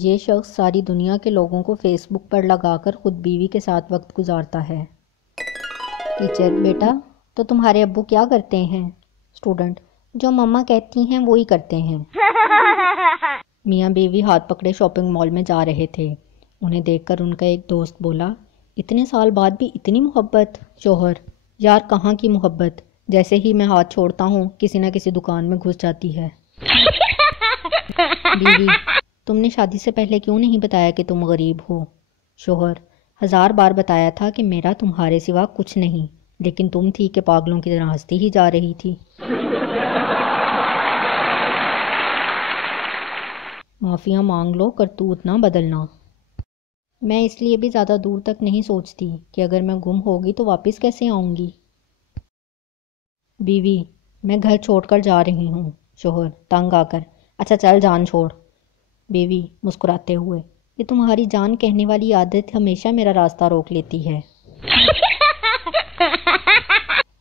یہ شخص ساری دنیا کے لوگوں کو فیس بک پر لگا کر خود بیوی کے ساتھ وقت گزارتا ہے۔ ٹیچر: بیٹا تو تمہارے ابو کیا کرتے ہیں؟ اسٹوڈنٹ: جو مما کہتی ہیں وہی کرتے ہیں۔ میاں بیوی ہاتھ پکڑے شاپنگ مال میں جا رہے تھے۔ انہیں دیکھ کر ان کا ایک دوست بولا: اتنے سال بعد بھی اتنی محبت؟ شوہر: یار کہاں کی محبت، جیسے ہی میں ہاتھ چھوڑتا ہوں کسی نہ کسی دکان میں گھس جاتی ہے۔ بیوی: تم نے شادی سے پہلے کیوں نہیں بتایا کہ تم غریب ہو؟ شوہر: 1000 بار بتایا تھا کہ میرا تمہارے سوا کچھ نہیں، لیکن تم تھی کہ پاگلوں کی طرح ہنستی ہی جا رہی تھی۔ معافیاں مانگ لو، کرتوت نہ بدلنا۔ میں اس لیے بھی زیادہ دور تک نہیں سوچتی کہ اگر میں گم ہوگی تو واپس کیسے آؤں گی۔ بیوی: میں گھر چھوڑ کر جا رہی ہوں۔ شوہر تنگ آ کر: اچھا چل جان چھوڑ۔ بیوی مسکراتے ہوئے: یہ تمہاری جان کہنے والی عادت ہمیشہ میرا راستہ روک لیتی ہے۔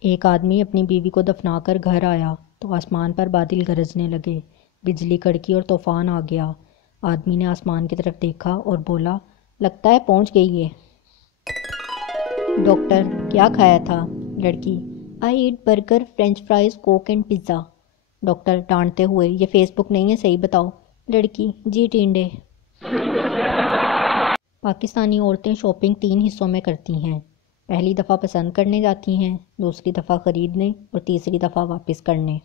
ایک آدمی اپنی بیوی کو دفنا کر گھر آیا تو آسمان پر بادل گرجنے لگے، بجلی کڑکی اور طوفان آ گیا۔ آدمی نے آسمان کی طرف دیکھا اور بولا: لگتا ہے پہنچ گئی ہے۔ ڈاکٹر: کیا کھایا تھا؟ لڑکی: I ate burger, French fries, Coke and pizza. Doctor ڈانٹتے ہوئے: یہ فیس بک نہیں ہے، صحیح بتاؤ۔ لڑکی: جی ٹینڈے۔ پاکستانی عورتیں شاپنگ 3 حصوں میں کرتی ہیں: پہلی دفعہ پسند کرنے جاتی ہیں، دوسری دفعہ خریدنے، اور تیسری دفعہ واپس کرنے۔